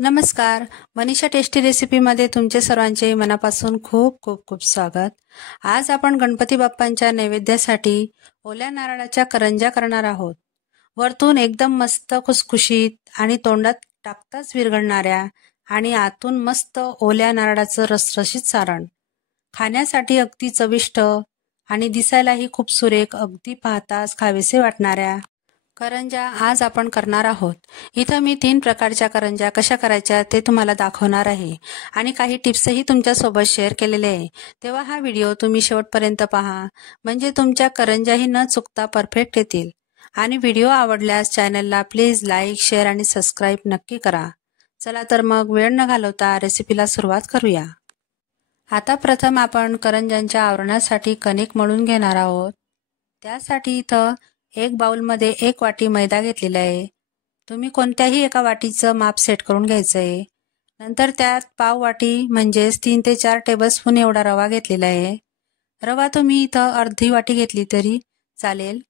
नमस्कार. मनीषा टेस्टी रेसिपीमध्ये तुमचे सर्वांचे मनापासून खूप खूप खूप स्वागत. आज आपण गणपती बाप्पांच्या नैवेद्यासाठी ओल्या नारळाच्या करंज्या करणार आहोत. वरतून एकदम मस्त खुसखुशीत आणि तोंडात टाकताच विरघळणाऱ्या आणि आतून मस्त ओल्या नारळाचं रसरशीत सारण. खाण्यासाठी अगदी चविष्ट आणि दिसायलाही खूप सुरेख, अगदी पाहताच खावेसे वाटणाऱ्या करंज्या आज आपण करणार आहोत. इथं मी 3 प्रकारच्या करंज्या कशा करायच्या ते तुम्हाला दाखवणार आहे आणि काही टिप्सही तुमच्यासोबत शेअर केलेले आहे. तेव्हा हा व्हिडिओ तुम्ही शेवटपर्यंत पहा, म्हणजे तुमच्या करंज्याही न चुकता परफेक्ट येतील. आणि व्हिडिओ आवडल्यास चॅनलला प्लीज लाईक, शेअर आणि सबस्क्राईब नक्की करा. चला तर मग वेळ न घालवता रेसिपीला सुरुवात करूया. आता प्रथम आपण करंज्यांच्या आवरणासाठी कणिक मळून घेणार आहोत. त्यासाठी इथं 1 बाउलमध्ये 1 वाटी मैदा घेतलेला आहे. तुम्ही कोणत्याही एका वाटीचं माप सेट करून घ्यायचं आहे. नंतर त्यात पाव वाटी म्हणजेच 3 ते 4 टेबलस्पून एवढा रवा घेतलेला आहे. रवा तुम्ही इथं अर्धी वाटी घेतली तरी चालेल.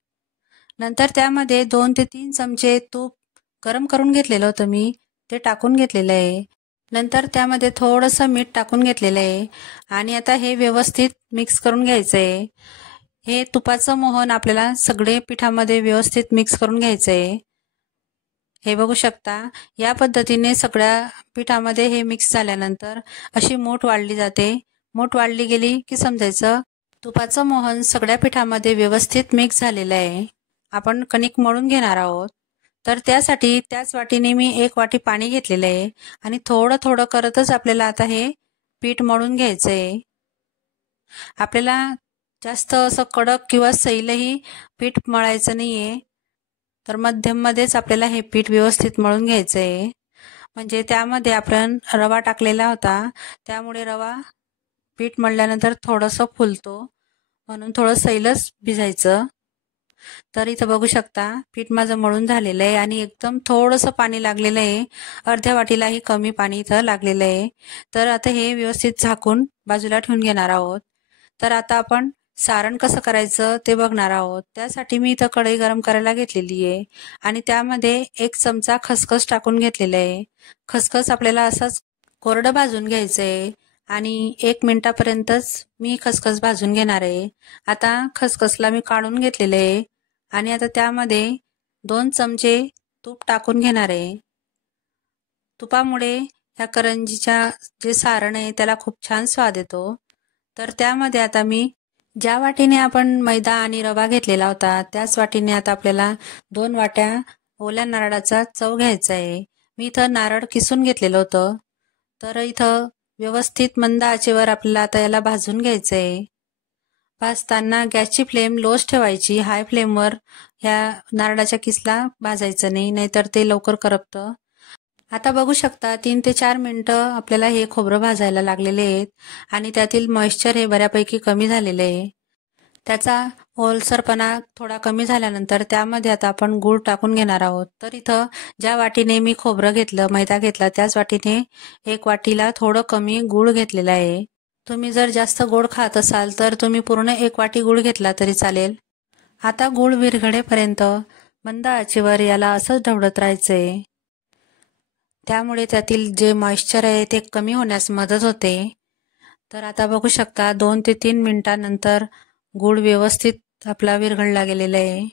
नंतर त्यामध्ये 2 ते 3 चमचे तूप गरम करून घेतलेलं होतं मी, ते टाकून घेतलेलं आहे. नंतर त्यामध्ये थोडंसं मीठ टाकून घेतलेलं आहे आणि आता हे व्यवस्थित मिक्स करून घ्यायचं आहे. हे तुपाचं मोहन आपल्याला सगळे पिठामध्ये व्यवस्थित मिक्स करून घ्यायचं आहे. हे बघू शकता, या पद्धतीने सगळ्या पिठामध्ये हे मिक्स झाल्यानंतर अशी मूठ वाढली जाते. मूठ वाढली गेली की समजायचं तुपाचं मोहन सगळ्या पिठामध्ये व्यवस्थित मिक्स झालेलं आहे. आपण कणिक मळून घेणार आहोत. तर त्यासाठी त्याच वाटीने मी 1 वाटी पाणी घेतलेलं आहे आणि थोडं थोडं करतच आपल्याला आता हे पीठ मळून घ्यायचं आहे. आपल्याला जास्त असं कडक किंवा सैलही पीठ मळायचं नाहीये, तर मध्यममध्येच आपल्याला हे पीठ व्यवस्थित मळून घ्यायचं आहे. म्हणजे त्यामध्ये आपण रवा टाकलेला होता, त्यामुळे रवा पीठ मळल्यानंतर थोडंसं फुलतो, म्हणून थोडं सैलच भिजायचं. तर इथं बघू शकता पीठ माझं मळून झालेलं आहे आणि एकदम थोडंसं पाणी लागलेलं आहे. अर्ध्या वाटीलाही कमी पाणी इथं लागलेलं आहे. तर आता हे व्यवस्थित झाकून बाजूला ठेवून घेणार आहोत. तर आता आपण सारण कसं करायचं ते बघणार आहोत. त्यासाठी मी इथं कढई गरम करायला घेतलेली आहे आणि त्यामध्ये 1 चमचा खसखस टाकून घेतलेलं आहे. खसखस आपल्याला असंच कोरडं भाजून घ्यायचं आहे आणि 1 मिनिटापर्यंतच मी खसखस भाजून घेणार आहे. आता खसखसला मी काढून घेतलेलं आहे आणि आता त्यामध्ये 2 चमचे तूप टाकून घेणार आहे. तुपामुळे ह्या करंजीच्या जे सारण आहे त्याला खूप छान स्वाद येतो. तर त्यामध्ये आता मी ज्या वाटीने आपण मैदा आणि रवा घेतलेला होता त्याच वाटीने आता आपल्याला 2 वाट्या ओल्या नारळाचा चव घ्यायचा आहे. मी इथं नारळ किसून घेतलेलं होतं. तर इथं व्यवस्थित मंद आचेवर आपल्याला आता याला भाजून घ्यायचं आहे. भाजताना गॅसची फ्लेम लोच ठेवायची. हाय फ्लेमवर ह्या नारळाच्या किसला भाजायचं नाही, नाहीतर ते लवकर करपतं. आता बघू शकता 3 ते 4 मिनिटं आपल्याला हे खोबरं भाजायला लागलेले आहेत आणि त्यातील मॉइश्चर हे बऱ्यापैकी कमी झालेले आहे. त्याचा ओलसरपणा थोडा कमी झाल्यानंतर त्यामध्ये आता आपण गूळ टाकून घेणार आहोत. तर इथं ज्या वाटीने मी खोबरं घेतलं, मैदा घेतला, त्याच वाटीने 1 वाटीला थोडं कमी गूळ घेतलेला आहे. तुम्ही जर जास्त गोड खात असाल तर तुम्ही पूर्ण 1 वाटी गूळ घेतला तरी चालेल. आता गूळ विरघळेपर्यंत मंद आचेवर याला असंच ढवळत राहायचंय. त्यामुळे त्यातील जे मॉइश्चर आहे ते कमी होण्यास मदत होते. तर आता बघू शकता 2 ते 3 मिनिटांनंतर गूळ व्यवस्थित आपला विरघळला गेलेला आहे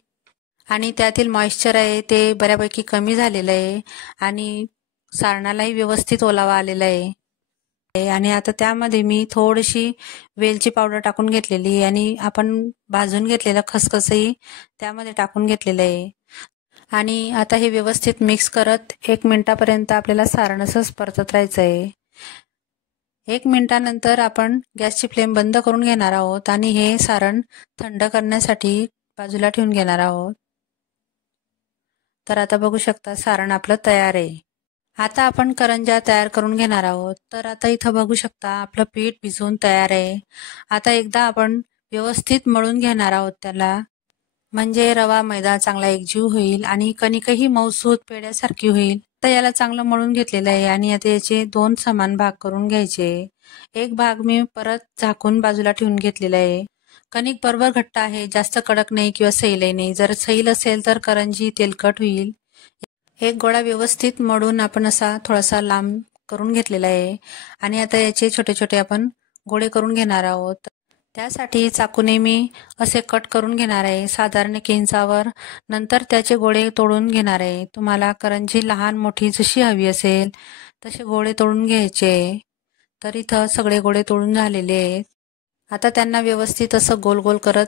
आणि त्यातील मॉइश्चर आहे ते बऱ्यापैकी कमी झालेलं आहे आणि सारणालाही व्यवस्थित ओलावा आलेला आहे. आणि आता त्यामध्ये मी थोडीशी वेलची पावडर टाकून घेतलेली आणि आपण भाजून घेतलेलं खसखसही त्यामध्ये टाकून घेतलेलं आहे. आणि आता हे व्यवस्थित मिक्स करत 1 मिनिटापर्यंत आपल्याला सारण असंच परतत राहायचं आहे. 1 मिनिटानंतर आपण गॅसची फ्लेम बंद करून घेणार आहोत आणि हे सारण थंड करण्यासाठी बाजूला ठेवून घेणार आहोत. तर आता बघू शकता सारण आपलं तयार आहे. आता आपण करंज्या तयार करून घेणार आहोत. तर आता इथं बघू शकता आपलं पीठ भिजवून तयार आहे. आता एकदा आपण व्यवस्थित मळून घेणार आहोत त्याला, म्हणजे रवा मैदा चांगला एकजीव होईल आणि कणिकही मऊसूत पेड्यासारखी होईल. तर याला चांगलं मळून घेतलेलं आहे आणि आता याचे 2 समान भाग करून घ्यायचे. 1 भाग मी परत झाकून बाजूला ठेवून घेतलेला आहे. कणिक बरोबर घट्ट आहे, जास्त कडक नाही किंवा सैलही नाही. जर सैल असेल तर करंजी तेलकट होईल. एक गोळा व्यवस्थित मळून आपण असा थोडासा लांब करून घेतलेला आहे आणि आता याचे छोटे छोटे आपण गोळे करून घेणार आहोत. त्यासाठी चाकूने मी असे कट करून घेणार आहे साधारण 1 इंचावर. नंतर त्याचे गोळे तोडून घेणार आहे. तुम्हाला करंजी लहान मोठी जशी हवी असेल तसे गोळे तोडून घ्यायचे. तर इथं सगळे गोळे तोडून झालेले आहेत. आता त्यांना व्यवस्थित असं गोल गोल करत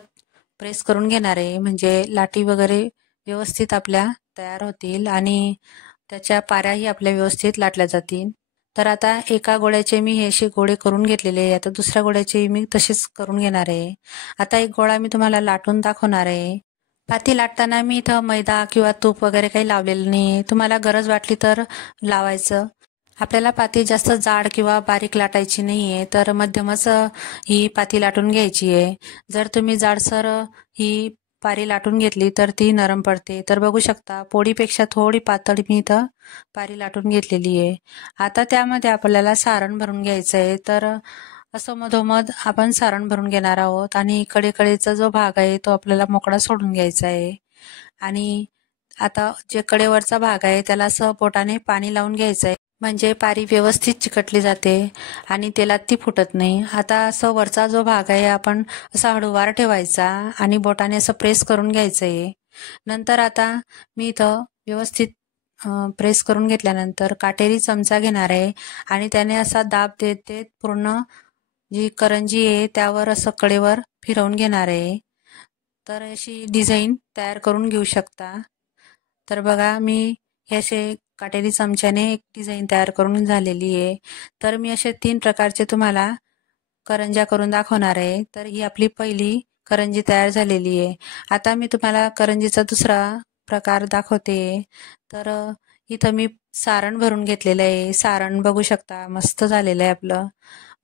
प्रेस करून घेणार आहे, म्हणजे लाटी वगैरे व्यवस्थित आपल्या तयार होतील आणि त्याच्या पाऱ्याही आपल्या व्यवस्थित लाटल्या जातील. तर आता एका गोळ्याचे मी हे असे गोळे करून घेतलेले आहे. आता दुसऱ्या गोळ्याचे मी तसेच करून घेणार आहे. आता एक गोळा मी तुम्हाला लाटून दाखवणार आहे. पाती लाटताना मी इथं मैदा किंवा तूप वगैरे काही लावलेलं नाही. तुम्हाला गरज वाटली तर लावायचं. आपल्याला पाती जास्त जाड किंवा बारीक लाटायची नाहीये, तर मध्यमच ही पाती लाटून घ्यायची आहे. जर तुम्ही जाडसर ही पारी लाटून घेतली तर ती नरम पडते. तर बघू शकता पोळीपेक्षा थोडी पातळ मी इथं पारी लाटून घेतलेली आहे. आता त्यामध्ये आपल्याला सारण भरून घ्यायचं आहे. तर असं मधोमध आपण सारण भरून घेणार आहोत आणि कडेकडेचा जो भाग आहे तो आपल्याला मोकळा सोडून घ्यायचा आहे. आणि आता जे कडेवरचा भाग आहे त्याला असं बोटाने पाणी लावून घ्यायचं आहे, म्हणजे पारी व्यवस्थित चिकटली जाते आणि तेलात ती फुटत नाही. आता असं वरचा जो भाग आहे आपण असा हळूवार ठेवायचा आणि बोटाने असं प्रेस करून घ्यायचं आहे. नंतर आता मी इथं व्यवस्थित प्रेस करून घेतल्यानंतर काटेरी चमचा घेणार आहे आणि त्याने असा दाब देत देत पूर्ण जी करंजी आहे त्यावर असं कडेवर फिरवून घेणार आहे. तर अशी डिझाईन तयार करून घेऊ शकता. तर बघा मी हे असे काटेरी चमच्याने एक डिझाईन तयार करून झालेली आहे. तर मी असे 3 प्रकारचे तुम्हाला करंज्या करून दाखवणार आहे. तर ही आपली पहिली करंजी तयार झालेली आहे. आता मी तुम्हाला करंजीचा दुसरा प्रकार दाखवते. तर इथं मी सारण भरून घेतलेलं आहे. सारण बघू शकता मस्त झालेलं आहे आपलं,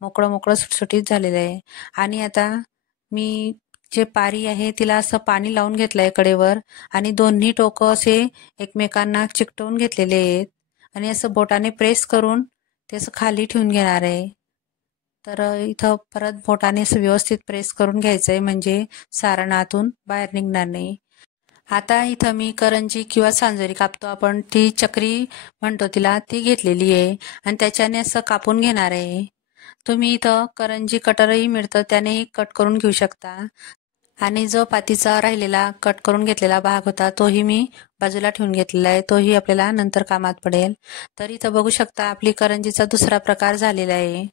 मोकळं मोकळं सुटसुटीत झालेलं आहे. आणि आता मी जे पारी आहे तिला असं पाणी लावून घेतलंय कडेवर आणि दोन्ही टोकं असे एकमेकांना चिकटवून घेतलेले आहेत आणि असं बोटाने प्रेस करून ते असं खाली ठेवून घेणार आहे. तर इथं परत बोटाने असं व्यवस्थित प्रेस करून घ्यायचंय, म्हणजे सारण आतून बाहेर निघणार नाही. आता इथं मी करंजी किंवा सांजोरी कापतो आपण, ती चक्री म्हणतो तिला, ती घेतलेली आहे आणि त्याच्याने असं कापून घेणार आहे. तुम्ही इथं करंजी कटरही मिळतं त्यानेही कट करून घेऊ शकता. आणि जो पातीचा राहिलेला कट करून घेतलेला भाग होता तोही मी बाजूला ठेवून घेतलेला आहे, तोही आपल्याला नंतर कामात पडेल. तर इथं बघू शकता आपली करंजीचा दुसरा प्रकार झालेला आहे.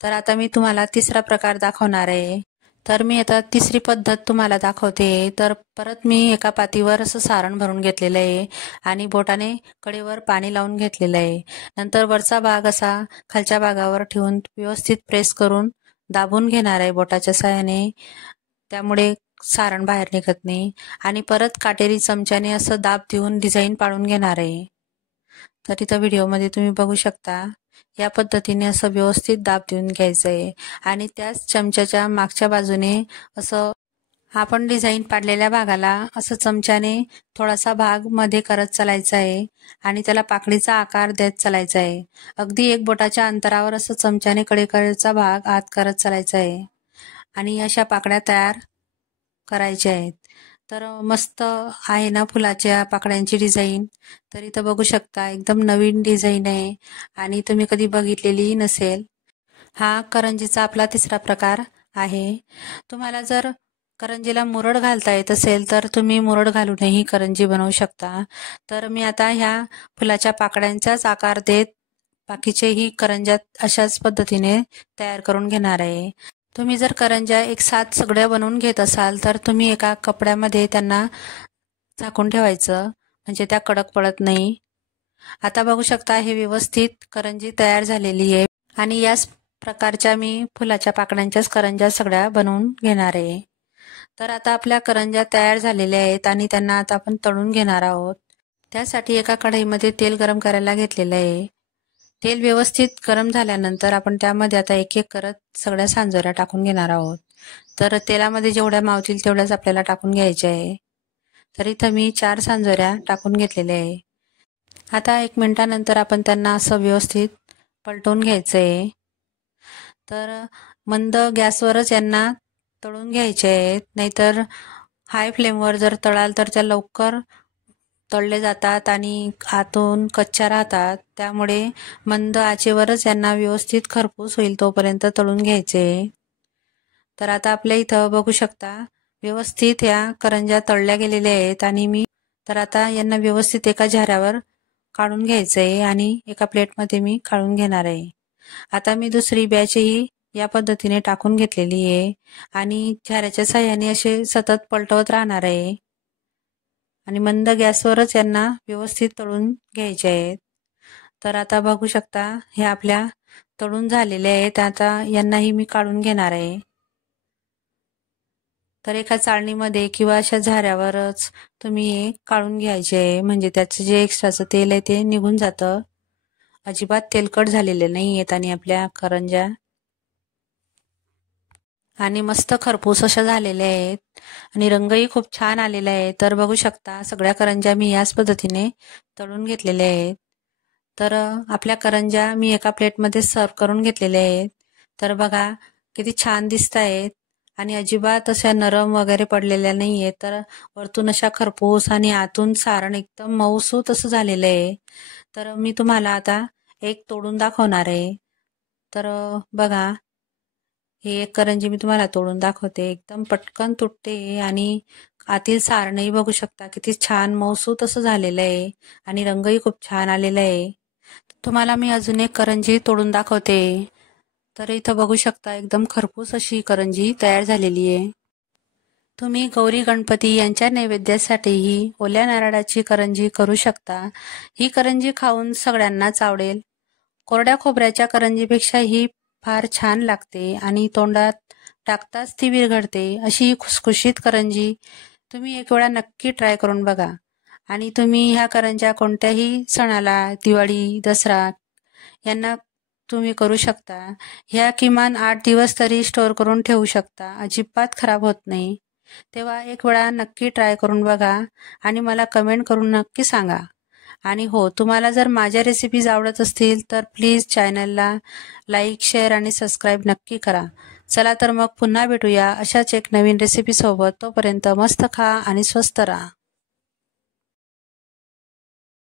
तर आता मी तुम्हाला तिसरा प्रकार दाखवणार आहे. तर मी आता तिसरी पद्धत तुम्हाला दाखवते. तर परत मी एका पातीवर असं सारण भरून घेतलेलं आहे आणि बोटाने कडेवर पाणी लावून घेतलेलं आहे. नंतर वरचा भाग असा खालच्या भागावर ठेवून व्यवस्थित प्रेस करून दाबून घेणार आहे बोटाच्या साहाय्याने, त्यामुळे सारण बाहेर निघत नाही. आणि परत काटेरी चमच्याने असं दाब देऊन डिझाईन पाडून घेणार आहे. तर इथं व्हिडिओमध्ये तुम्ही बघू शकता या पद्धतीने असं व्यवस्थित दाब देऊन घ्यायचं आहे आणि त्याच चमच्याच्या मागच्या बाजूने असं आपण डिझाईन पाडलेल्या भागाला असं चमच्याने थोडासा भाग मध्ये करत चालायचा आहे आणि त्याला पाकडीचा आकार देत चालायचा आहे. अगदी 1 बोटाच्या अंतरावर असं चमच्याने कडेकडेचा भाग आत करत चालायचा आहे आणि अशा पाकड्या तयार करायच्या आहेत. तर मस्त आहे ना फुलाच्या पाकळ्यांची डिझाईन. तर इथं बघू शकता एकदम नवीन डिझाईन आहे आणि तुम्ही कधी बघितलेली नसेल. हा करंजीचा आपला तिसरा प्रकार आहे. तुम्हाला जर करंजीला मुरड घालता येत असेल तर तुम्ही मुरड घालूनही करंजी बनवू शकता. तर मी आता ह्या फुलाच्या पाकळ्यांचाच आकार देत बाकीचेही करंज्या अशाच पद्धतीने तयार करून घेणार आहे. तुम्ही जर करंज्या एक साथ सगळ्या बनवून घेत असाल तर तुम्ही एका कपड्यामध्ये त्यांना झाकून ठेवायचं, म्हणजे त्या कडक पडत नाही. आता बघू शकता हे व्यवस्थित करंजी तयार झालेली आहे आणि याच प्रकारच्या मी फुलाच्या पाकळ्यांच्याच करंज्या सगळ्या बनवून घेणार आहे. तर आता आपल्या करंज्या तयार झालेल्या आहेत आणि त्यांना आता आपण तळून घेणार आहोत. त्यासाठी एका कढईमध्ये तेल गरम करायला घेतलेलं आहे. तेल व्यवस्थित गरम झाल्यानंतर आपण त्यामध्ये आता एक एक करत सगळ्या सांजोऱ्या टाकून घेणार आहोत. तर तेलामध्ये जेवढ्या मावतील तेवढ्याच आपल्याला टाकून घ्यायच्या आहे. तर इथं मी 4 सांजोऱ्या टाकून घेतलेल्या आहे. आता 1 मिनिटानंतर आपण त्यांना असं व्यवस्थित पलटवून घ्यायचं आहे. तर मंद गॅसवरच यांना तळून घ्यायचे आहेत, नाहीतर हाय फ्लेमवर जर तळाल तर त्या लवकर तळले जातात आणि आतून कच्च्या राहतात, त्यामुळे मंद आचेवरच यांना व्यवस्थित खरपूस होईल तोपर्यंत तळून घ्यायचे. तर आता आपल्या इथं बघू शकता व्यवस्थित या करंज्या तळल्या गेलेल्या आहेत आणि मी तर आता यांना व्यवस्थित एका झाऱ्यावर काढून घ्यायचं आहे आणि एका प्लेटमध्ये मी काढून घेणार आहे. आता मी दुसरी बॅचही या पद्धतीने टाकून घेतलेली आहे आणि झाऱ्याच्या साह्याने असे सतत पलटवत राहणार आहे आणि मंद गॅसवरच यांना व्यवस्थित तळून घ्यायचे आहेत. तर आता बघू शकता हे आपल्या तळून झालेले आहेत. आता यांनाही मी काढून घेणार आहे. तर एका चाळणीमध्ये किंवा अशा झाऱ्यावरच तुम्ही हे काढून घ्यायचे आहे, म्हणजे त्याचं जे एक्स्ट्राचं तेल आहे ते निघून जातं. अजिबात तेलकट झालेले नाही आहेत आणि आपल्या करंज्या आणि मस्त खरपूस अशा झालेल्या आहेत आणि रंगही खूप छान आलेला आहे. तर बघू शकता सगळ्या करंज्या मी याच पद्धतीने तळून घेतलेल्या आहेत. तर आपल्या करंज्या मी एका प्लेटमध्ये सर्व करून घेतलेल्या आहेत. तर बघा किती छान दिसत आहेत आणि अजिबात अशा नरम वगैरे पडलेल्या नाही आहेत. तर वरतून अशा खरपूस आणि आतून सारण एकदम मऊसूत असं झालेलं आहे. तर मी तुम्हाला आता एक तोडून दाखवणार आहे. तर बघा हे एक करंजी मी तुम्हाला तोडून दाखवते. एकदम पटकन तुटते आणि आतील सारणही बघू शकता किती छान मऊसूत असं झालेलं आहे आणि रंगही खूप छान आलेला आहे. तुम्हाला मी अजून एक करंजी तोडून दाखवते. तर इथं बघू शकता एकदम खरपूस अशी करंजी तयार झालेली आहे. तुम्ही गौरी गणपती यांच्या नैवेद्यासाठीही ओल्या नारळाची करंजी करू शकता. ही करंजी खाऊन सगळ्यांनाच आवडेल. कोरड्या खोबऱ्याच्या करंजीपेक्षा ही फार छान लागते आणि तोंडात टाकताच ती विरघळते. अशी ही खुसखुशीत करंजी तुम्ही एक वेळा नक्की ट्राय करून बघा. आणि तुम्ही ह्या करंज्या कोणत्याही सणाला, दिवाळी, दसरा यांना तुम्ही करू शकता. ह्या किमान 8 दिवस तरी स्टोअर करून ठेवू शकता. अजिबात खराब होत नाही. तेव्हा एक वेळा नक्की ट्राय करून बघा आणि मला कमेंट करून नक्की सांगा. आणि हो, तुम्हाला जर माझ्या रेसिपीज आवडत असतील तर प्लीज चॅनलला लाईक, शेअर आणि सबस्क्राईब नक्की करा. चला तर मग पुन्हा भेटूया अशाच एक नवीन रेसिपीसोबत. तोपर्यंत मस्त खा आणि स्वस्त राहा.